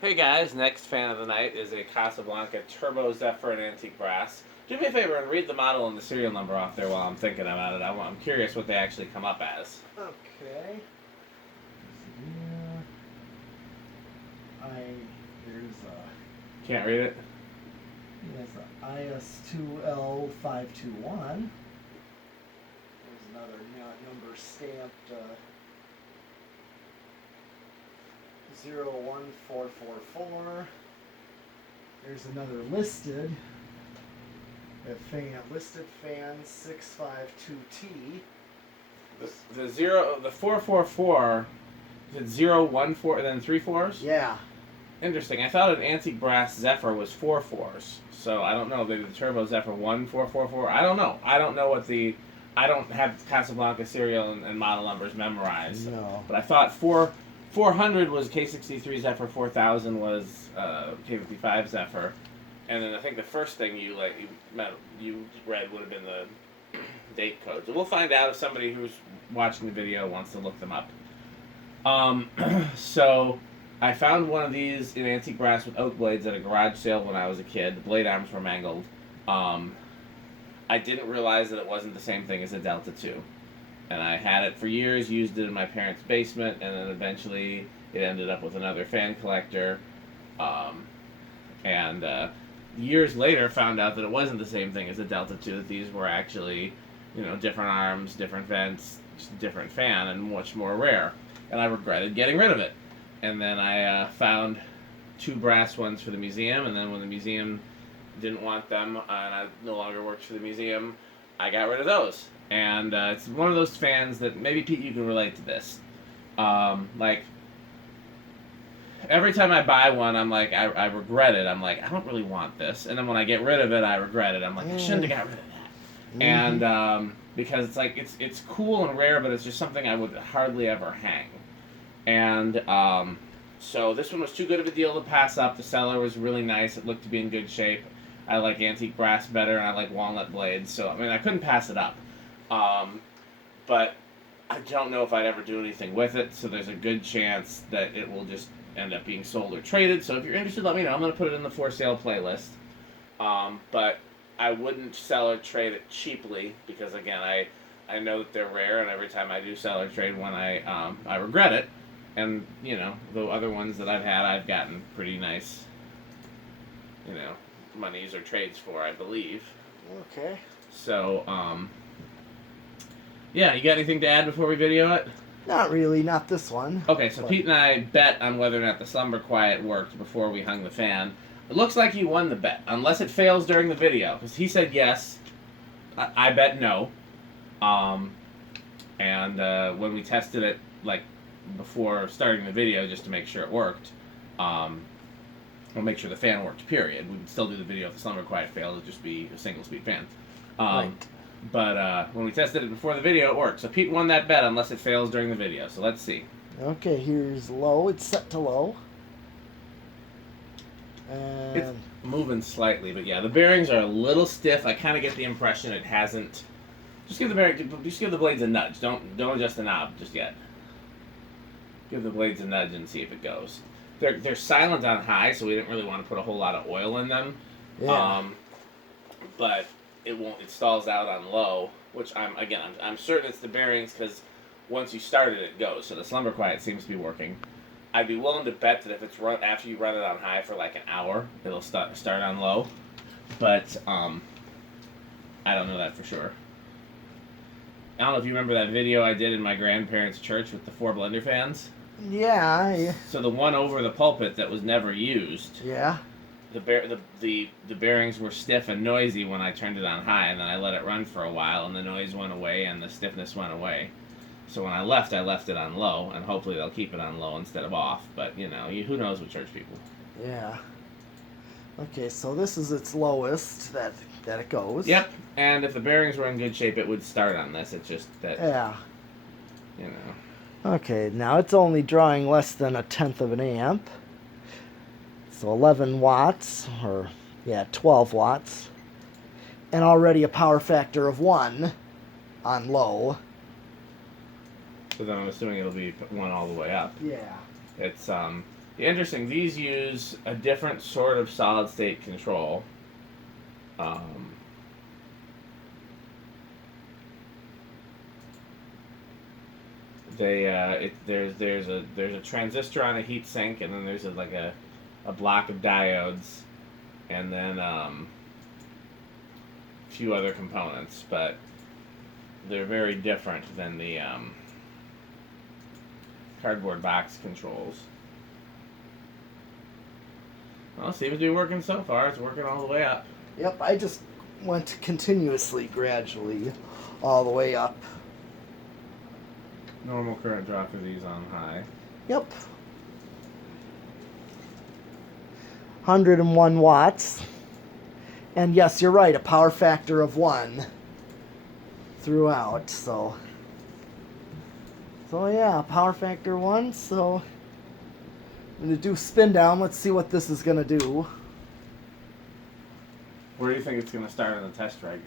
Hey guys, next fan of the night is a Casablanca Turbo Zephyr in antique brass. Do me a favor and read the model and the serial number off there while I'm thinking about it. I'm curious what they actually come up as. Okay. There's Can't read it? a IS2L521. There's another number stamped 01444. There's another listed fan 652T. The 444, is it 014 and then 3 fours? Yeah. Interesting. I thought an antique brass Zephyr was 4 fours. So I don't know. Maybe the Turbo Zephyr 1444. I don't know. I don't know what the. I don't have Casablanca serial and model numbers memorized. No. But I thought 400 was K63 Zephyr, 4000 was K55 Zephyr, and then I think the first thing you read would have been the date code. So we'll find out if somebody who's watching the video wants to look them up. So I found one of these in antique brass with oak blades at a garage sale when I was a kid. The blade arms were mangled. I didn't realize that it wasn't the same thing as a Delta 2. And I had it for years, used it in my parents' basement, and then eventually it ended up with another fan collector. Years later found out that it wasn't the same thing as a Delta 2, that these were actually, different arms, different vents, just a different fan, and much more rare. And I regretted getting rid of it. And then I found 2 brass ones for the museum, and then when the museum didn't want them, and I no longer worked for the museum, I got rid of those. And it's one of those fans that maybe, Pete, you can relate to this. Every time I buy one, I'm like, I regret it. I'm like, I don't really want this. And then when I get rid of it, I regret it. I'm like, I shouldn't have got rid of that. Mm-hmm. And because it's like, it's cool and rare, but it's just something I would hardly ever hang. And so this one was too good of a deal to pass up. The seller was really nice. It looked to be in good shape. I like antique brass better, and I like walnut blades. So, I couldn't pass it up. But I don't know if I'd ever do anything with it, so there's a good chance that it will just end up being sold or traded. So if you're interested, let me know. I'm going to put it in the for sale playlist. But I wouldn't sell or trade it cheaply because, again, I know that they're rare, and every time I do sell or trade one, I regret it. And, the other ones that I've had, I've gotten pretty nice, monies or trades for, I believe. Okay. So, yeah, you got anything to add before we video it? Not really, not this one. Okay, so Pete and I bet on whether or not the slumber quiet worked before we hung the fan. It looks like he won the bet, unless it fails during the video, because he said yes. I bet no. When we tested it, before starting the video, just to make sure it worked, we'll make sure the fan worked, period. We'd still do the video if the slumber quiet failed. It'd just be a single-speed fan. Right. But when we tested it before the video, it worked. So Pete won that bet unless it fails during the video. So let's see. Okay, here's low. It's set to low. And it's moving slightly, but yeah, the bearings are a little stiff. I kind of get the impression it hasn't. Just give the blades a nudge. Don't adjust the knob just yet. Give the blades a nudge and see if it goes. They're silent on high, so we didn't really want to put a whole lot of oil in them. Yeah. But it won't. It stalls out on low, which I'm certain it's the bearings because once you start it, it goes. So the slumber quiet seems to be working. I'd be willing to bet that if it's run after you run it on high for like an hour, it'll start on low. But I don't know that for sure. I don't know if you remember that video I did in my grandparents' church with the 4 blender fans. Yeah. So the one over the pulpit that was never used. Yeah. The bearings were stiff and noisy when I turned it on high, and then I let it run for a while, and the noise went away and the stiffness went away. So when I left it on low, and hopefully they'll keep it on low instead of off. But who knows with church people. Yeah. Okay, so this is its lowest that it goes. Yep. And if the bearings were in good shape, it would start on this. It's just that. Yeah. Okay, now it's only drawing less than 1/10 of an amp. So 11 watts, or 12 watts. And already a power factor of 1 on low. So then I'm assuming it'll be 1 all the way up. Yeah. It's Interesting. These use a different sort of solid state control. Um, there's a transistor on a heat sink, and then there's a block of diodes, and then a few other components, but they're very different than the cardboard box controls. Well, seems to be working so far. It's working all the way up. Yep, I just went continuously, gradually, all the way up. Normal current draw for these on high. Yep. 101 watts. And yes, you're right, a power factor of 1 throughout, so yeah, power factor 1, so I'm going to do spin down. Let's see what this is going to do. Where do you think it's going to start on the test rig?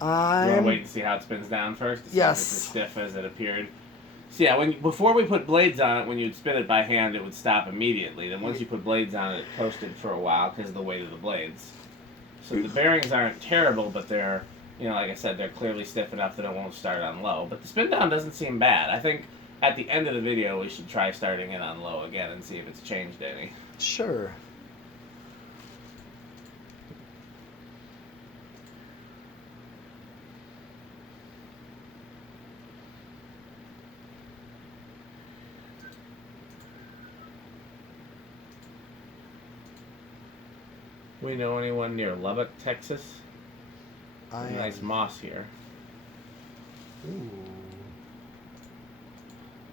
You want I'm to wait and see how it spins down first? To see Yes. if it's as stiff as it appeared. So yeah, before we put blades on it, when you'd spin it by hand, it would stop immediately. Then once you put blades on it, it coasted for a while because of the weight of the blades. So the bearings aren't terrible, but they're, like I said, they're clearly stiff enough that it won't start on low. But the spin down doesn't seem bad. I think at the end of the video, we should try starting it on low again and see if it's changed any. sure. We know anyone near Lubbock, Texas? I Nice moss here. Ooh.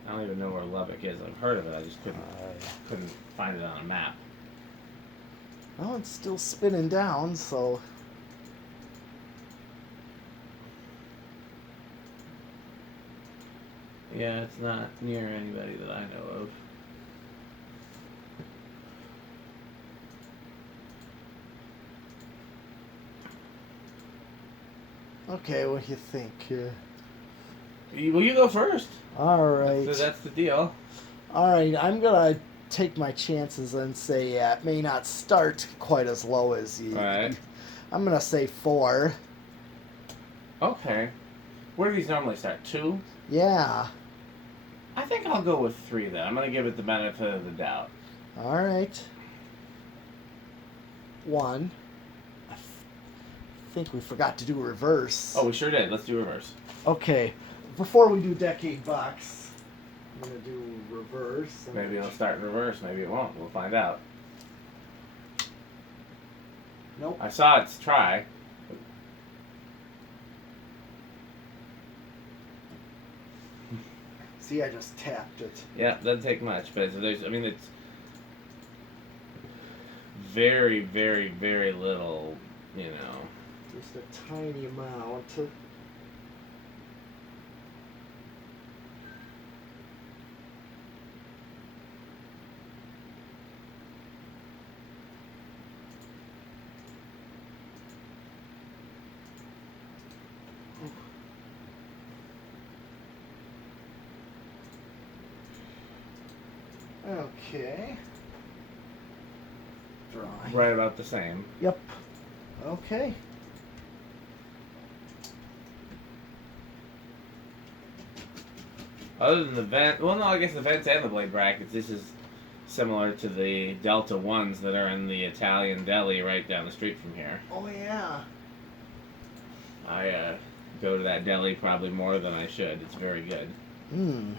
I don't even know where Lubbock is. I've heard of it. I just couldn't find it on a map. Well, it's still spinning down, so Yeah, it's not near anybody that I know of. okay, what do you think? Well, you go first. All right. That's the deal. All right, I'm gonna take my chances and say it may not start quite as low as you. All right. I'm gonna say 4. Okay. Where do these normally start? 2? Yeah. I think I'll go with 3 then. I'm going to give it the benefit of the doubt. All right. 1. I think we forgot to do reverse. Oh, we sure did. Let's do reverse. Okay. Before we do decade box, I'm gonna do reverse. Maybe it'll start in reverse. Maybe it won't. We'll find out. Nope. I saw its try. See, I just tapped it. Yeah, doesn't take much, but it's very, very, very little, Just a tiny amount. Okay. Drawing. right about the same. Yep. Okay. Other than the vent, well, no, I guess the vents and the blade brackets, this is similar to the Delta 1s that are in the Italian deli right down the street from here. Oh, yeah. I go to that deli probably more than I should. It's very good. Hmm.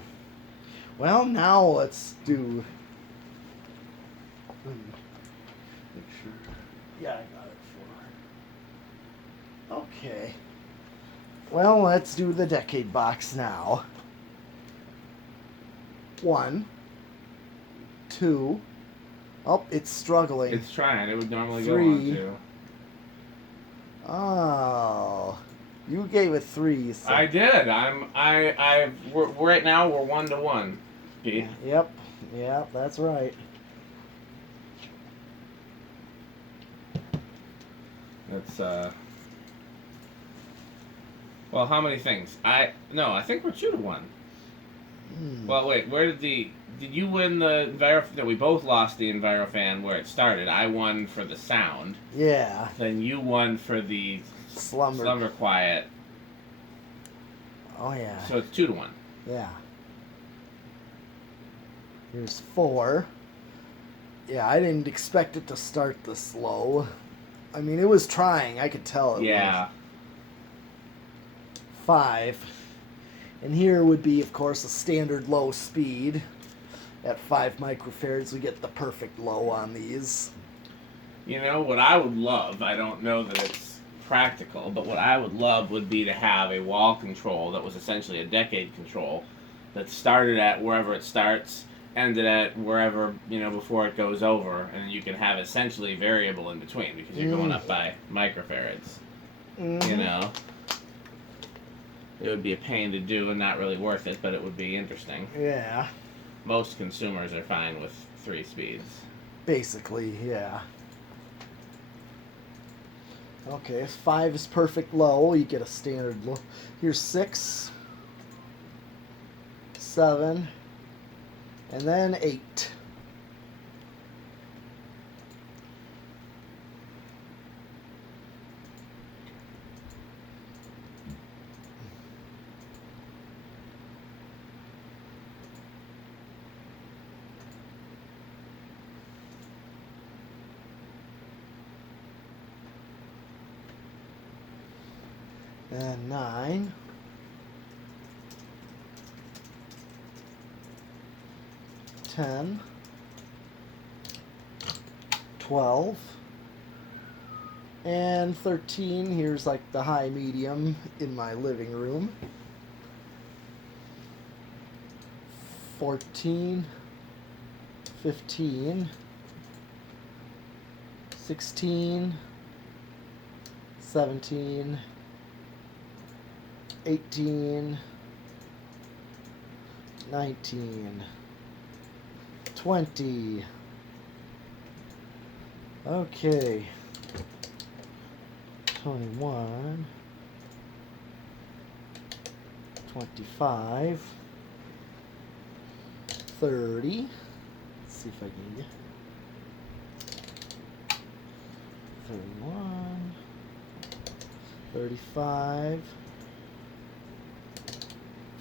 Well, now let's do. Make sure. Yeah, I got it for. Okay. Well, let's do the decade box now. 1, 2. Oh, it's struggling. It's trying. It would normally go 3. on to. Oh, you gave it 3. So. I did. We're right now we're 1-1. Pete. Yep. Yep. That's right. That's Well, how many things? I think we're 2-1. Hmm. Well, wait. Where did the did you win the no, we both lost the Envirofan where it started. I won for the sound. Yeah. Then you won for the slumber quiet. Oh yeah. So it's 2-1. Yeah. Here's 4. Yeah, I didn't expect it to start this low. I mean, it was trying. I could tell it was. 5. And here would be, of course, a standard low speed. At 5 microfarads, we get the perfect low on these. You know, what I would love, I don't know that it's practical, but what I would love would be to have a wall control that was essentially a decade control that started at wherever it starts, ended at wherever, before it goes over, and you can have essentially variable in between because you're going up by microfarads. Mm-hmm. It would be a pain to do and not really worth it, but it would be interesting. Yeah. Most consumers are fine with 3 speeds. Basically, yeah. Okay, if 5 is perfect low, you get a standard low. Here's 6, 7, and then 8. And 9. 10. 12. And 13. Here's like the high medium in my living room. 14. 15. 16. 17. 18, 19, 20. Okay. 21, 25, 30. Let's see if I can get 31, 35,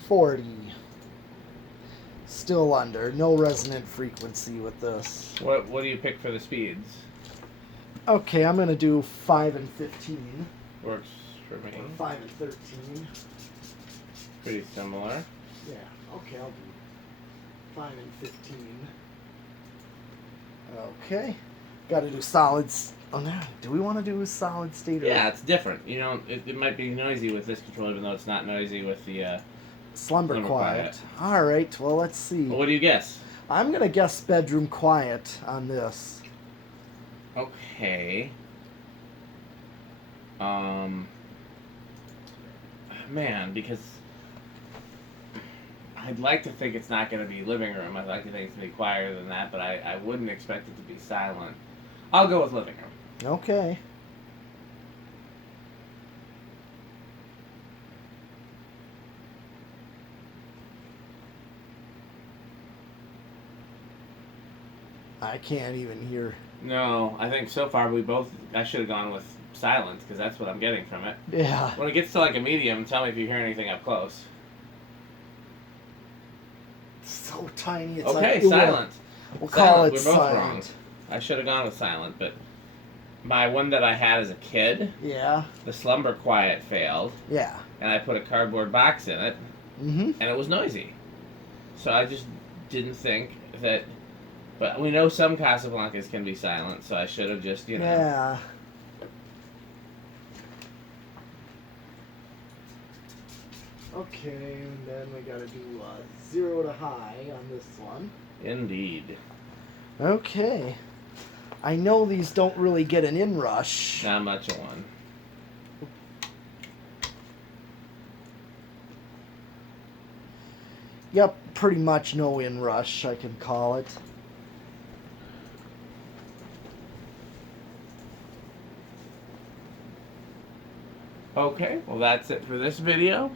40. Still under. No resonant frequency with this. What do you pick for the speeds? Okay, I'm going to do 5 and 15. Works for me. Or 5 and 13. Pretty similar. Yeah, okay, I'll do 5 and 15. Okay. Got to do solids. Oh, no. Do we want to do a solid state? Yeah, it's different. It might be noisy with this control, even though it's not noisy with the Slumber quiet. All right, well, let's see. Well, what do you guess? I'm going to guess bedroom quiet on this. Okay. Man, because I'd like to think it's not going to be living room. I'd like to think it's going to be quieter than that, but I wouldn't expect it to be silent. I'll go with living room. Okay. I can't even hear. No, I think so far I should have gone with silent because that's what I'm getting from it. Yeah. When it gets to like a medium, tell me if you hear anything up close. So tiny. It's okay, like, silent. We'll silent. call it We're both silent. wrong. I should have gone with silent, but my one that I had as a kid, yeah, the slumber quiet failed. Yeah. And I put a cardboard box in it, and it was noisy. So I just didn't think that. But we know some Casablancas can be silent, so I should have just, Yeah. Okay, and then we gotta do 0 to high on this one. Indeed. Okay. I know these don't really get an inrush. Not much of one. Yep, pretty much no inrush, I can call it. Okay, well that's it for this video.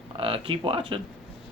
Keep watching.